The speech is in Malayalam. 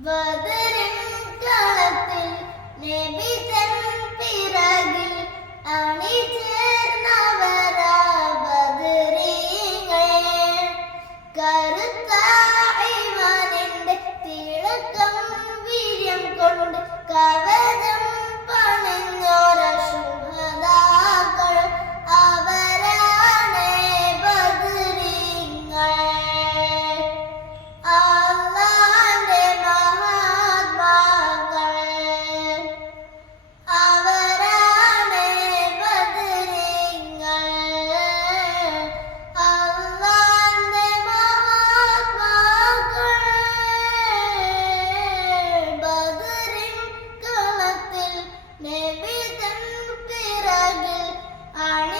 ബദറിൻ കാലത്തിൽ നബി Bye.